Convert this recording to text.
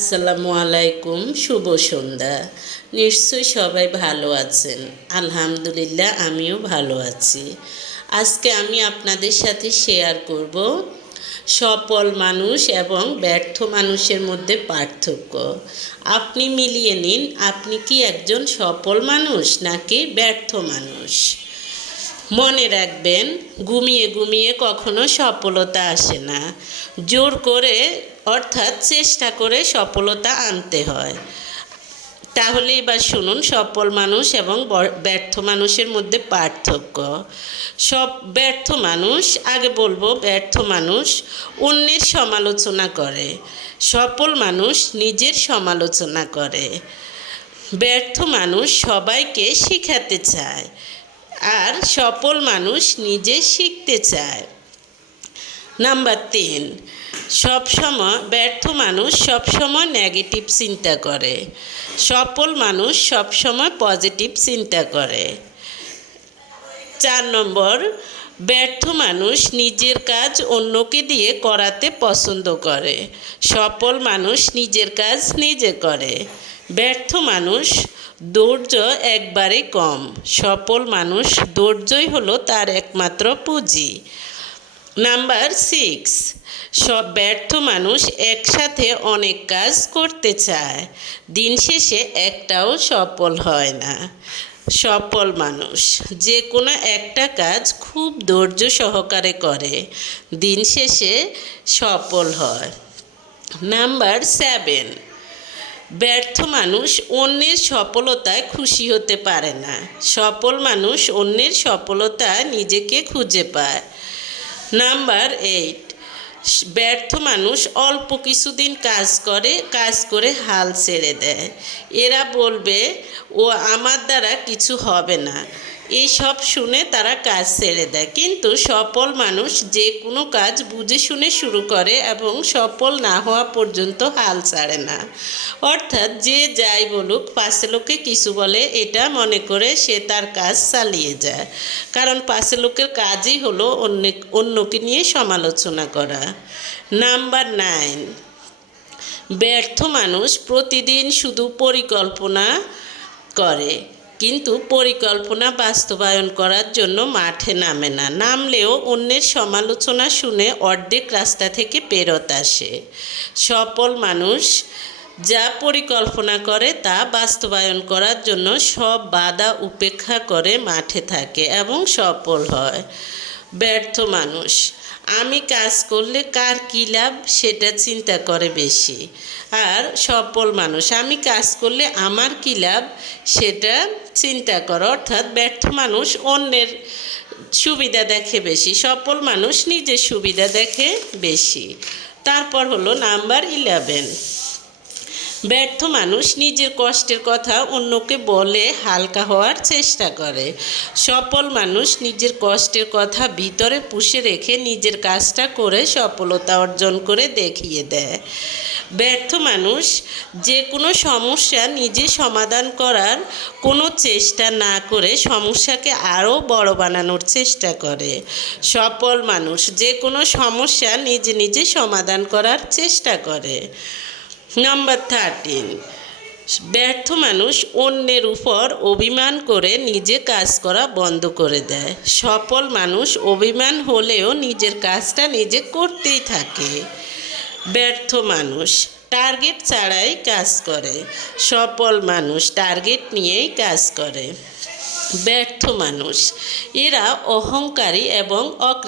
আসসালামু আলাইকুম শুভ সন্ধ্যা। নিশ্চয়ই সবাই ভালো আছেন। আলহামদুলিল্লাহ, আমিও ভালো আছি। আজকে আমি আপনাদের সাথে শেয়ার করব সফল মানুষ এবং ব্যর্থ মানুষের মধ্যে পার্থক্য। আপনি মিলিয়ে নিন, আপনি কি একজন সফল মানুষ নাকি ব্যর্থ মানুষ? মনে রাখবেন, ঘুমিয়ে ঘুমিয়ে কখনো সফলতা আসে না। জোর করে, অর্থাৎ চেষ্টা করে সফলতা আনতে হয়। তাহলে এবার শুনুন, সফল মানুষ এবং ব্যর্থ মানুষের মধ্যে পার্থক্য। সব ব্যর্থ মানুষ, আগে বলব ব্যর্থ মানুষ অন্যের সমালোচনা করে। সফল মানুষ নিজের সমালোচনা করে। ব্যর্থ মানুষ সবাইকে শেখাতে চায়। আর সফল মানুষ নিজে শিখতে চায়। নাম্বার তিন সবসময় ব্যর্থ মানুষ সবসময় নেগেটিভ চিন্তা করে। সফল মানুষ সবসময় পজিটিভ চিন্তা করে। চার নম্বর, ব্যর্থ মানুষ নিজের কাজ অন্যকে দিয়ে করাতে পছন্দ করে। সফল মানুষ নিজের কাজ নিজে করে। ব্যর্থ মানুষ ধৈর্য একবারে কম। সফল মানুষ ধৈর্যই হলো তার একমাত্র পুঁজি। নাম্বার সিক্স, সব ব্যর্থ মানুষ একসাথে অনেক কাজ করতে চায়। দিন শেষে একটাও সফল হয় না। সফল মানুষ যে কোনো একটা কাজ খুব ধৈর্য সহকারে করে। দিন শেষে সফল হয়। নাম্বার সেভেন ব্যর্থ মানুষ অন্যের সফলতায় খুশি হতে পারে না। সফল মানুষ অন্যের সফলতা নিজেকে খুঁজে পায়। নাম্বার এইট, ব্যর্থ মানুষ অল্প কিছুদিন কাজ করে কাজ করে হাল ছেড়ে দেয়। এরা বলবে, ও আমার দ্বারা কিছু হবে না। এইসব শুনে তারা কাজ ছেড়ে দেয়। কিন্তু সফল মানুষ যে কোনো কাজ বুঝে শুনে শুরু করে এবং সফল না হওয়া পর্যন্ত হাল ছাড়ে না। অর্থাৎ যে যাই বলুক পাশে লোকে কিছু বলে, এটা মনে করে সে তার কাজ চালিয়ে যায়। কারণ পাশে লোকের কাজই হলো অন্য, অন্যকে নিয়ে সমালোচনা করা। নাম্বার নাইন, ব্যর্থ মানুষ প্রতিদিন শুধু পরিকল্পনা করে। কিন্তু পরিকল্পনা বাস্তবায়ন করার জন্য মাঠে নামে না। নামলেও অন্যের সমালোচনা শুনে অর্ধেক রাস্তা থেকে পেরত আসে। সফল মানুষ যা পরিকল্পনা করে তা বাস্তবায়ন করার জন্য সব বাধা উপেক্ষা করে মাঠে থাকে এবং সফল হয়। ব্যর্থ মানুষ আমি কাজ করলে কার কী লাভ সেটা চিন্তা করে বেশি। আর সফল মানুষ, আমি কাজ করলে আমার কী লাভ সেটা চিন্তা করে। অর্থাৎ ব্যর্থ মানুষ অন্যের সুবিধা দেখে বেশি, সফল মানুষ নিজের সুবিধা দেখে বেশি। তারপর হলো নাম্বার ইলেভেন ব্যর্থ মানুষ নিজের কষ্টের কথা অন্যকে বলে হালকা হওয়ার চেষ্টা করে। সফল মানুষ নিজের কষ্টের কথা ভিতরে পুষে রেখে নিজের কাজটা করে সফলতা অর্জন করে দেখিয়ে দেয়। ব্যর্থ মানুষ যে কোনো সমস্যা নিজে সমাধান করার কোনো চেষ্টা না করে সমস্যাকে আরও বড় বানানোর চেষ্টা করে। সফল মানুষ যে কোনো সমস্যা নিজে নিজে সমাধান করার চেষ্টা করে। নাম্বার থার্টিন ব্যর্থ মানুষ অন্যের উপর অভিমান করে নিজে কাজ করা বন্ধ করে দেয়। সফল মানুষ অভিমান হলেও নিজের কাজটা নিজে করতেই থাকে। ব্যর্থ মানুষ টার্গেট ছাড়াই কাজ করে। সফল মানুষ টার্গেট নিয়েই কাজ করে। ব্যর্থ মানুষ এরা অহংকারী এবং